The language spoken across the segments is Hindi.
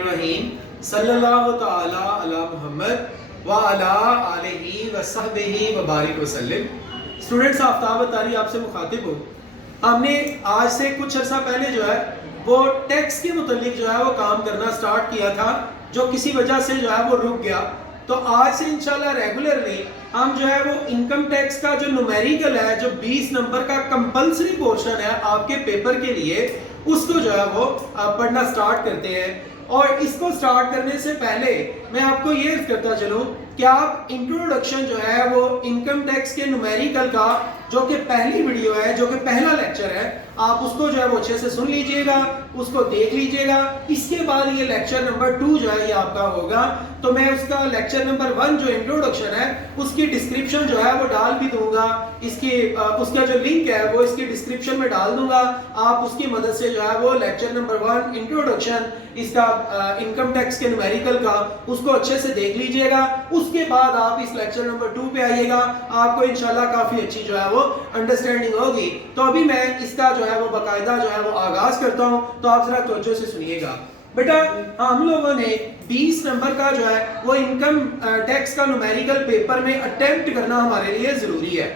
रहीम सल्लल्लाहु ताला अला मुहम्मद व अला आलिहि व सहबिहि व बारिक वसल्लम। स्टूडेंट्स, आफ्ताब तारी आपसे मुखातिब हूँ। हमने आज से कुछ अर्सा पहले जो है वो टैक्स के मुतालिक जो है वो काम करना स्टार्ट किया था, जो किसी वजह से जो है वो रुक गया। तो आज से इंशाल्लाह रेगुलरली हम जो है वो इनकम टैक्स का जो न्यूमेरिकल है, जो 20 नंबर का कंपलसरी पोर्शन है आपके पेपर के लिए, उसको जो है वो पढ़ना स्टार्ट करते हैं। और इसको स्टार्ट करने से पहले मैं आपको ये करता चलूं कि आप इंट्रोडक्शन जो है वो इनकम टैक्स के न्यूमेरिकल का, जो कि पहली वीडियो है, जो कि पहला लेक्चर है, आप उसको जो है वो अच्छे से सुन लीजिएगा, उसको देख लीजिएगा। इसके बाद ये लेक्चर नंबर 2 जो है ये आपका होगा। तो मैं उसका लेक्चर नंबर 1 जो इंट्रोडक्शन है उसकी डिस्क्रिप्शन जो है वो डाल भी दूंगा। इसकी उसका जो लिंक है वो इसकी डिस्क्रिप्शन में डाल दूंगा। आप उसकी मदद से जो है वो लेक्चर नंबर 1 इंट्रोडक्शन इसका इनकम टैक्स के न्यूमेरिकल का, उसको अच्छे से देख लीजिएगा। उसके बाद आप इस लेक्चर नंबर 2 पे आइएगा, आपको इंशाल्लाह काफी अच्छी जो है वो अंडरस्टैंडिंग होगी। तो अभी मैं इसका जो है वो बाकायदा जो है वो आगाज करता हूं, तो आप जरा तवज्जो से सुनिएगा। बेटा, हम लोगों ने 20 नंबर का जो है वो इनकम टैक्स का न्यूमेरिकल पेपर में अटेम्प्ट करना हमारे लिए जरूरी है।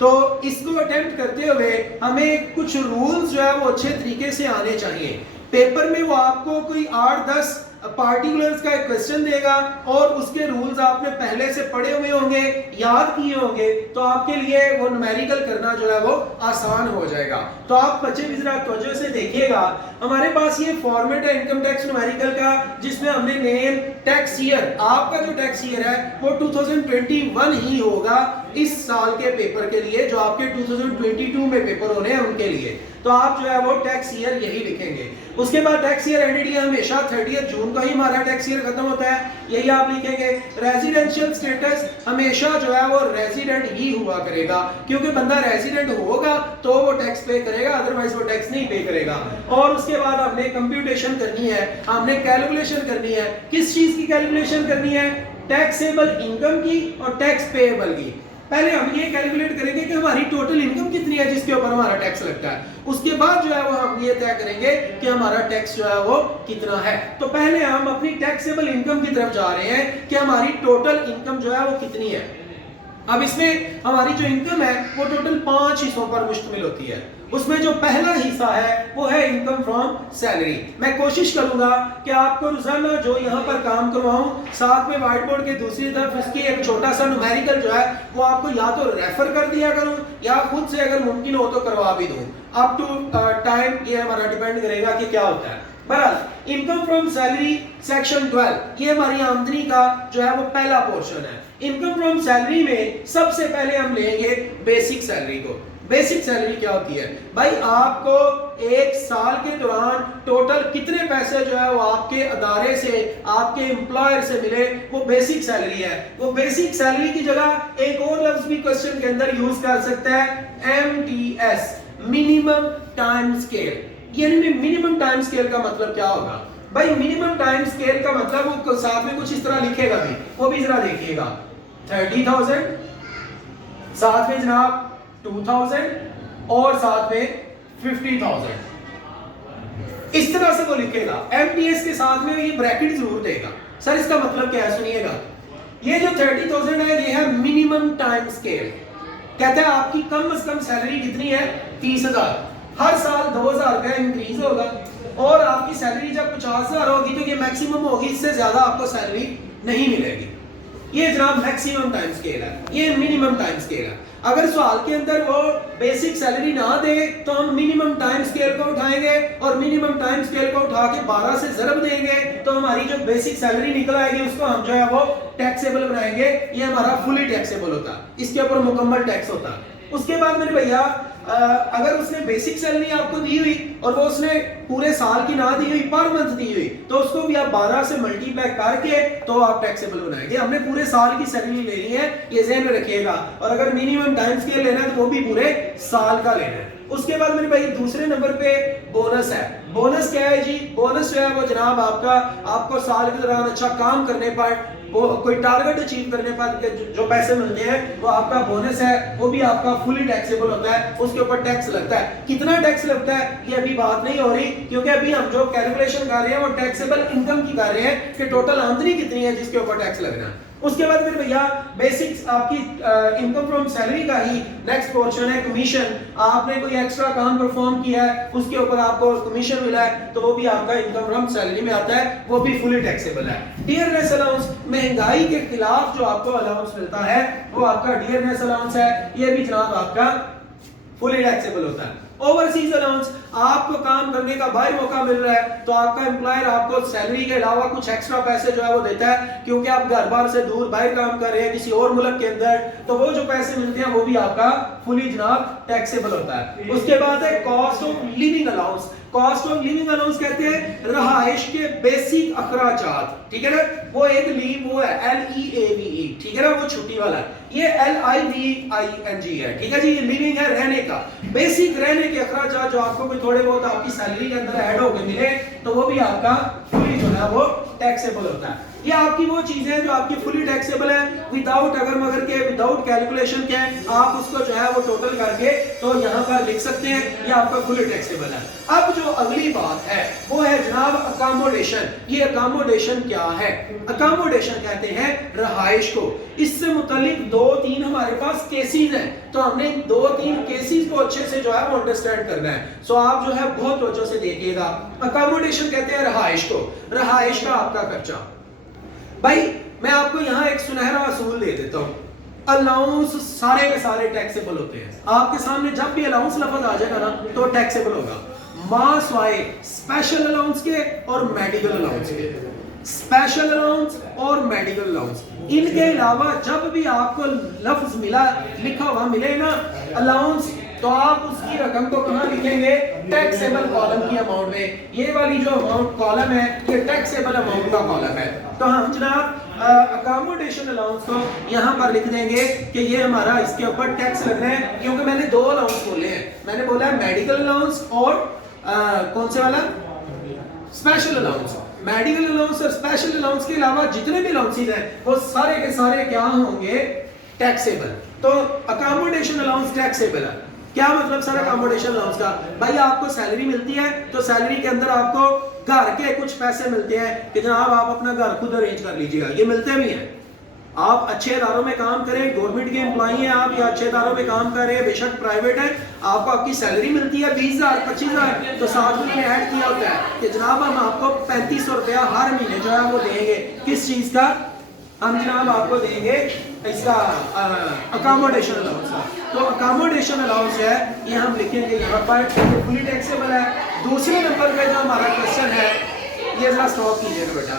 तो इसको अटेम्प्ट करते हुए हमें कुछ रूल्स जो है वो अच्छे तरीके से आने चाहिए। पेपर में वो आपको कोई 8-10 पार्टिकुलर्स का एक क्वेश्चन देगा और उसके रूल्स आपने पहले से पढ़े हुए होंगे, याद किए होंगे, तो आपके लिए वो न्यूमेरिकल करना जो है वो आसान हो जाएगा। तो आप बच्चे भी जरा तवज्जो से देखिएगा। हमारे पास ये फॉर्मेट है इनकम टैक्स न्यूमेरिकल का, जिसमें हमने नेम, टैक्स ईयर, आपका जो टैक्स ईयर है वो 2021 ही होगा इस साल के पेपर के लिए, जो आपके 2022 में पेपर होने हैं उनके लिए। तो आप जो है वो टैक्स ईयर यही लिखेंगे। उसके बाद टैक्स ईयर एंडेड हमेशा 30 जून को ही हमारा टैक्स ईयर खत्म होता है, यही आप लिखेंगे। रेजिडेंशियल स्टेटस हमेशा जो है वो रेजिडेंट ही हुआ करेगा, क्योंकि बंदा रेजिडेंट होगा तो वो टैक्स पे करेगा, अदरवाइज वो टैक्स नहीं पे करेगा। और उसके बाद हमने कंप्यूटेशन करनी है, हमने कैलकुलेशन करनी है। किस चीज की कैलकुलेशन करनी है? टैक्सेबल इनकम की और टैक्स पेएबल की। पहले हम ये कैलकुलेट करेंगे कि हमारी टोटल इनकम कितनी है जिसके ऊपर हमारा टैक्स लगता है। उसके बाद जो है वो हम ये तय करेंगे कि हमारा टैक्स जो है वो कितना है। तो पहले हम अपनी टैक्सेबल इनकम की तरफ जा रहे हैं कि हमारी टोटल इनकम जो है वो कितनी है। अब इसमें हमारी जो इनकम है वो टोटल 5 हिस्सों पर मुश्तमिल होती है। उसमें जो पहला हिस्सा है वो है इनकम फ्रॉम सैलरी। मैं कोशिश करूंगा कि आपको रोजाना जो यहाँ पर काम करवाऊं, साथ में व्हाइट बोर्ड के दूसरी तरफ इसकी एक छोटा सा न्यूमेरिकल जो है वो आपको या तो रेफर कर दिया करूं या खुद से अगर मुमकिन हो तो करवा भी दूं। अप टू टाइम ये हमारा डिपेंड करेगा कि क्या होता है। बहरहाल इनकम फ्रॉम सैलरी सेक्शन 12 ये हमारी आमदनी का जो है वो पहला पोर्शन है। इनकम फ्रॉम सैलरी में सबसे पहले हम लेंगे बेसिक सैलरी को। बेसिक सैलरी क्या होती है भाई? आपको एक साल के दौरान टोटल कितने पैसे जो है वो आपके अदारे से, आपके एम्प्लॉयर से मिले, वो बेसिक सैलरी है। वो बेसिक सैलरी की जगह एक और लफ्ज भी क्वेश्चन के अंदर यूज कर सकता है, MTS, मिनिमम टाइम स्केल। यानी मिनिमम टाइम स्केल का मतलब क्या होगा भाई? मिनिमम टाइम स्केल का मतलब वो साथ में कुछ इस तरह लिखेगा भी, वो भी जरा देखिएगा। 30,000, साथ में जनाब 2,000 और साथ में 50,000, इस तरह से वो लिखेगा। MTS के साथ में ये ब्रैकेट जरूर देगा। सर इसका मतलब क्या है? सुनिएगा। ये जो 30,000 है ये है मिनिमम टाइम स्केल। कहता है आपकी कम से कम सैलरी कितनी है? 30,000। हर साल 2,000 का इंक्रीज होगा और आपकी सैलरी जब 50,000 होगी तो ये मैक्सिमम होगी, इससे ज्यादा आपको सैलरी नहीं मिलेगी। ये जनाब मैक्सिमम टाइम स्केल है, ये मिनिमम टाइम स्केल है। अगर सवाल के अंदर वो बेसिक सैलरी ना दे तो हम मिनिमम टाइम स्केल को उठाएंगे और मिनिमम टाइम स्केल को उठा के 12 से ज़रब देंगे तो हमारी जो बेसिक सैलरी निकल आएगी उसको हम जो है वो टैक्सेबल बनाएंगे। ये हमारा फुली टैक्सेबल होता है, इसके ऊपर मुकम्मल टैक्स होता है। उसके बाद मेरे भैया अगर उसने बेसिक सैलरी आपको दी हुई और वो उसने पूरे साल की ना दी हुई, पर मंथ दी हुई, तो उसको भी आप 12 से मल्टीप्लाई करके तो आप टैक्सेबल बनाएंगे। हमने पूरे साल की सैलरी लेनी है, ये ज़हन में रखिएगा। और अगर मिनिमम टाइम स्केल लेना है तो वो भी पूरे साल का लेना है। उसके बाद मेरे भाई दूसरे नंबर पे बोनस है। बोनस क्या है जी? बोनस जो है वो जनाब आपको साल के दौरान अच्छा काम करने पर वो कोई टारगेट अचीव करने पर जो पैसे मिलते हैं वो आपका बोनस है, वो भी आपका फुली टैक्सेबल होता है, उसके ऊपर टैक्स लगता है। कितना टैक्स लगता है ये अभी बात नहीं हो रही, क्योंकि अभी हम जो कैलकुलेशन कर रहे हैं वो टैक्सेबल इनकम की कर रहे हैं कि टोटल आमदनी कितनी है जिसके ऊपर टैक्स लगना है। उसके बाद फिर भैया बेसिक्स आपकी इनकम फ्रॉम सैलरी का ही नेक्स्ट पोर्शन है कमीशन। आपने कोई एक्स्ट्रा काम परफॉर्म किया है, उसके ऊपर आपको कमीशन मिला है, तो वो भी आपका इनकम फ्रॉम सैलरी में आता है, वो भी फुली टैक्सेबल है। डियरनेस अलाउंस, महंगाई के खिलाफ जो आपको अलाउंस मिलता है वो आपका डियरनेस अलाउंस है, ये भी जनाब आपका फुली टैक्सेबल होता है। ओवरसीज अलाउंस, आपको काम करने का बाहर मौका मिल रहा है तो आपका एम्प्लॉयर आपको सैलरी के अलावा कुछ एक्स्ट्रा पैसे जो है वो देता है, क्योंकि आप घर बार से दूर बाहर काम कर रहे हैं किसी और मुल्क के अंदर, तो वो जो पैसे मिलते हैं वो भी आपका फुली जनाब टैक्सेबल होता है। उसके बाद है cost of living allowance. Cost of living allowance कहते हैं रहाइश के बेसिक अखराजात, ठीक है ना, वो एक लीव वो है LEAVE, ठीक है ना, वो छुट्टी वाला है, ये LIVING है, ठीक है जी, ये लिविंग है रहने का, बेसिक रहने के अखराजात जो आपको कोई थोड़े बहुत आपकी सैलरी के अंदर ऐड होके मिले तो वो भी आपका फुली जो है वो टैक्सेबल होता है। ये आपकी वो चीजें हैं जो आपकी फुली टैक्सेबल है, विदाउट अगर मगर के, विदाउट कैलकुलेशन के, आप उसको जो है वो टोटल करके तो यहाँ पर लिख सकते हैं, ये आपका फुली टैक्सेबल है। अब जो अगली बात है वो है जनाब अकोमोडेशन। ये अकोमोडेशन क्या है? अकोमोडेशन कहते हैं रहाइश को। इससे मुतालिक 2-3 हमारे पास केसेस हैं, तो हमने 2-3 केसेस को अच्छे से जो है वो अंडरस्टैंड करना है। सो आप जो है बहुत तवज्जो से देखिएगा। अकोमोडेशन कहते हैं रहाइश को, रहाइश का आपका खर्चा। भाई मैं आपको यहाँ एक सुनहरा असूल दे देता हूँ, अलाउंस सारे के सारे टैक्सेबल होते हैं। आपके सामने जब भी अलाउंस लफ्ज आ जाएगा ना तो टैक्सेबल होगा, मास वाए स्पेशल अलाउंस के और मेडिकल अलाउंस के। स्पेशल अलाउंस और मेडिकल अलाउंस, इनके अलावा जब भी आपको लफ्ज मिला लिखा हुआ मिले ना अलाउंस, तो आप उसकी रकम को कहाँ लिखेंगे? टैक्सेबल कॉलम की अमाउंट में। ये वाली जो अमाउंट कॉलम है ये टैक्सेबल अमाउंट का कॉलम है। तो हम जनाब अकोमोडेशन अलाउंस को यहाँ पर लिख देंगे कि ये हमारा इसके ऊपर टैक्स लगना है, क्योंकि मैंने 2 अलाउंस बोले हैं। मैंने बोला है मेडिकल अलाउंस और कौन से वाला? Special allowance. मेडिकल अलाउंस और स्पेशल अलाउंस के अलावा जितने भी अलाउंसेस हैं वो सारे के सारे क्या होंगे? टैक्सेबल। तो अकोमोडेशन अलाउंस टैक्सेबल है। क्या मतलब सर अकोमोडेशन अलाउंस का? भाई आपको सैलरी मिलती है तो सैलरी के अंदर आपको घर के कुछ पैसे मिलते हैं कि जनाब आप अपना घर खुद अरेंज कर लीजिएगा, ये मिलते भी हैं। आप अच्छे इदारों में काम करें, गवर्नमेंट के एम्प्लॉई हैं आप या अच्छे इदारों में काम कर रहे हैं, बेशक प्राइवेट है, आपको आपकी सैलरी मिलती है 20,000 25,000, तो साथ में ऐड किया होता है कि जनाब हम आपको 3500 रुपया हर महीने जो है वो देंगे। किस चीज का? हम जनाब आपको देंगे इसका अकोमोडेशन अलाउंस का। तो अकोमोडेशन अलाउंस है ये हम लिखेंगे यहाँ पर, फुली टैक्सेबल है। दूसरे नंबर पे जो हमारा क्वेश्चन है ये जरा स्टॉप कीजिएगा बेटा।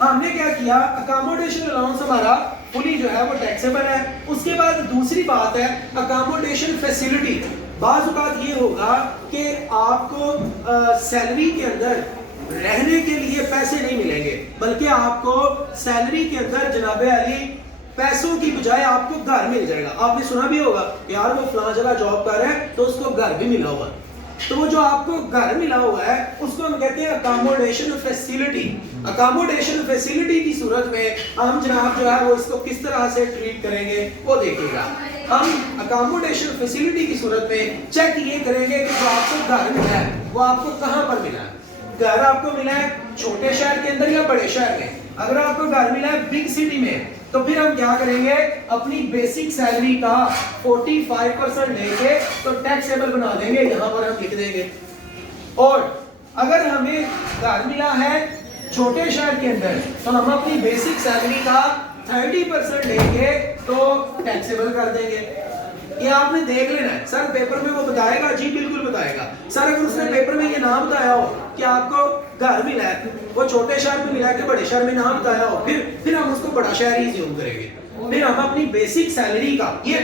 हमने क्या किया? अकोमोडेशन अलाउंस हमारा फुली जो है वो टैक्सेबल है। उसके बाद दूसरी बात है अकोमोडेशन फैसिलिटी। बाज़ औक़ात ये होगा कि आपको सैलरी के अंदर रहने के लिए पैसे नहीं मिलेंगे, बल्कि आपको सैलरी के अंदर जनाबे अली पैसों की बजाय आपको घर मिल जाएगा। आपने सुना भी होगा यार वो फलां जगह जॉब कर रहा है तो उसको घर भी मिला हुआ, तो वो जो आपको घर मिला हुआ है उसको हम कहते हैं अकोमोडेशन फैसिलिटी। अकोमोडेशन फैसिलिटी की सूरत में हम जनाब जो है वो इसको किस तरह से ट्रीट करेंगे वो देखिएगा। हम अकोमोडेशन फैसिलिटी की सूरत में चेक ये करेंगे कि जो आपको घर मिला है वो आपको कहाँ पर मिला है। घर आपको मिला है छोटे शहर के अंदर या बड़े शहर में? अगर आपको घर मिला है बिग सिटी में तो फिर हम क्या करेंगे? अपनी बेसिक सैलरी का 45% लेके तो टैक्सेबल बना देंगे, यहाँ पर हम लिख देंगे। और अगर हमें घर मिला है छोटे शहर के अंदर तो हम अपनी बेसिक सैलरी का 30% लेके तो टैक्सेबल कर देंगे। ये आपने देख लेना है। सर पेपर में वो बताएगा, जी बिल्कुल बताएगा। सर अगर उसने पेपर में ये नाम बताया हो कि आपको घर मिला है, वो छोटे शहर में मिला है कि बड़े शहर में नाम बताया हो, फिर हम उसको बड़ा शहर ही ज़्यूम करेंगे। फिर हम अपनी बेसिक सैलरी का, ये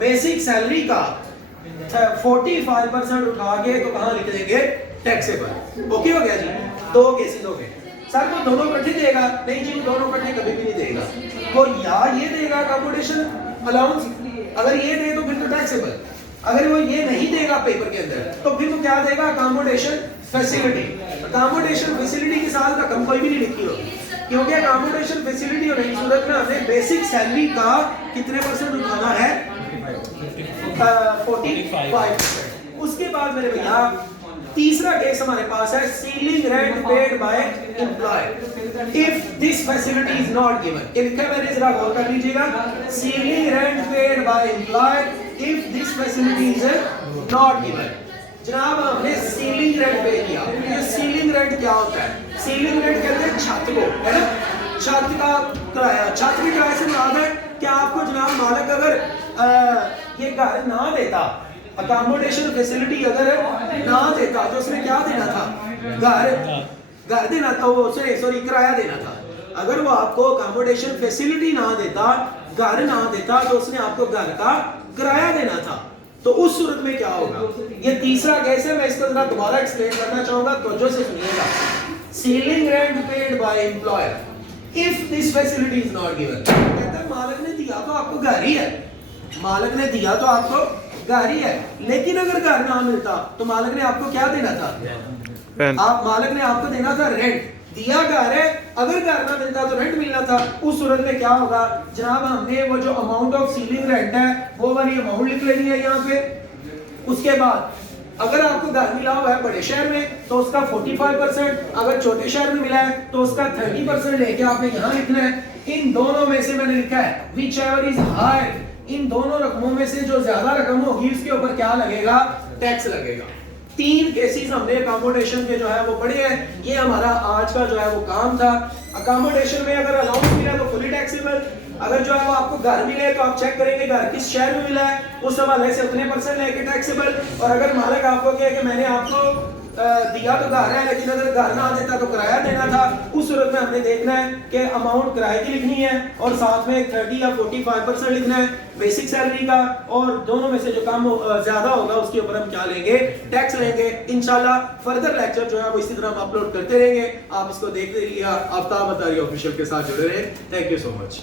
बेसिक सैलरी का 45% उठा के तो कहाँ लिख देंगे? टैक्सेबल। ओके हो गया जी? 2 केसेस हो गए। सर वो दोनों इकट्ठे देगा? नहीं जी, दोनों इकट्ठे कभी भी नहीं देगा। वो या ये देगा अकोमोडेशन अलाउंस, अगर ये दे तो फिर तो टैक्सेबल, अगर वो ये नहीं देगा पेपर के अंदर तो फिर वो क्या देगा? Accommodation facility. अकोमोडेशन फैसिलिटी के साथ रकम कोई भी नहीं लिखी होगी, क्योंकि अकोमोडेशन फैसिलिटी होने की सूरत में हमें बेसिक सैलरी का कितने % उठाना है? 45%। उसके बाद मेरे भैया तीसरा केस हमारे पास है ceiling rent paid by employer if this facility is not given. ये लिखा है मैंने, जरा गौर कर लीजिएगा। Ceiling rent paid by employer if this facility is not given. जनाब हमने सीलिंग रेंट पे किया। ये सीलिंग रेंट क्या होता है? सीलिंग रेंट कहते हैं छत को, है ना, छत का किराया। छत के किराए से मुराद है कि आपको जनाब मालिक अगर ये घर ना देता, अकोमोडेशन फैसिलिटी अगर ना देता, तो उसने क्या देना था? घर देना था, वो सॉरी किराया देना था। अगर वो आपको अकोमोडेशन फैसिलिटी ना देता, घर ना देता, तो उसने आपको घर का किराया देना था। तो उस सूरत में क्या होगा? ये तीसरा केस है, मैं इसको जरा दोबारा एक्सप्लेन करना चाहूंगा, तो से सुनिएगा। Ceiling rent paid by employer if this facility is not given. कहता है मालिक ने दिया तो आपको घर ही है, मालिक ने दिया तो आपको घर ही है, लेकिन अगर घर ना मिलता तो मालिक ने आपको क्या देना था? मालिक ने आपको देना था रेंट। दिया घर है, अगर घर ना मिलता तो रेंट मिलना था। उस सूरत में क्या होगा जनाब? हमने वो जो अमाउंट ऑफ सीलिंग रेंट है वो वाली अमाउंट लिख लेनी है यहाँ पे। उसके बाद अगर आपको घर मिला हुआ है बड़े शहर में तो उसका 45%, अगर छोटे शहर में मिला है तो उसका 30% लेके आपने यहाँ लिखना है। इन दोनों में से मैंने लिखा है विच एवर इज हायर, इन दोनों रकमों में से जो ज्यादा रकम होगी उसके ऊपर क्या लगेगा? टैक्स लगेगा। 3 केसेस हमने अकोमोडेशन के जो है वो पढ़े हैं। ये हमारा आज का जो है वो काम था। अकोमोडेशन में अगर अलाउंस मिला तो फुली टैक्सेबल, अगर जो है वो आपको घर मिले तो आप चेक करेंगे घर किस शहर में मिला है, उस हवाले से उतने % लेके टैक्सेबल। और अगर मालिक आपको कहे कि मैंने आपको दिया तो घर है, लेकिन अगर घर ना देता तो किराया देना था, उस सूरत में हमने देखना है कि अमाउंट किराए की लिखनी है और साथ में 30 या 45% लिखना है बेसिक सैलरी का, और दोनों में से जो कम ज्यादा होगा उसके ऊपर हम क्या लेंगे? टैक्स लेंगे। इंशाल्लाह फर्दर लेक्चर जो है वो इसी तरह हम अपलोड करते रहेंगे। आप इसको देखते रहिए, आफ्ताब अतारी ऑफिशियल के साथ जुड़े रहे। Thank you so much.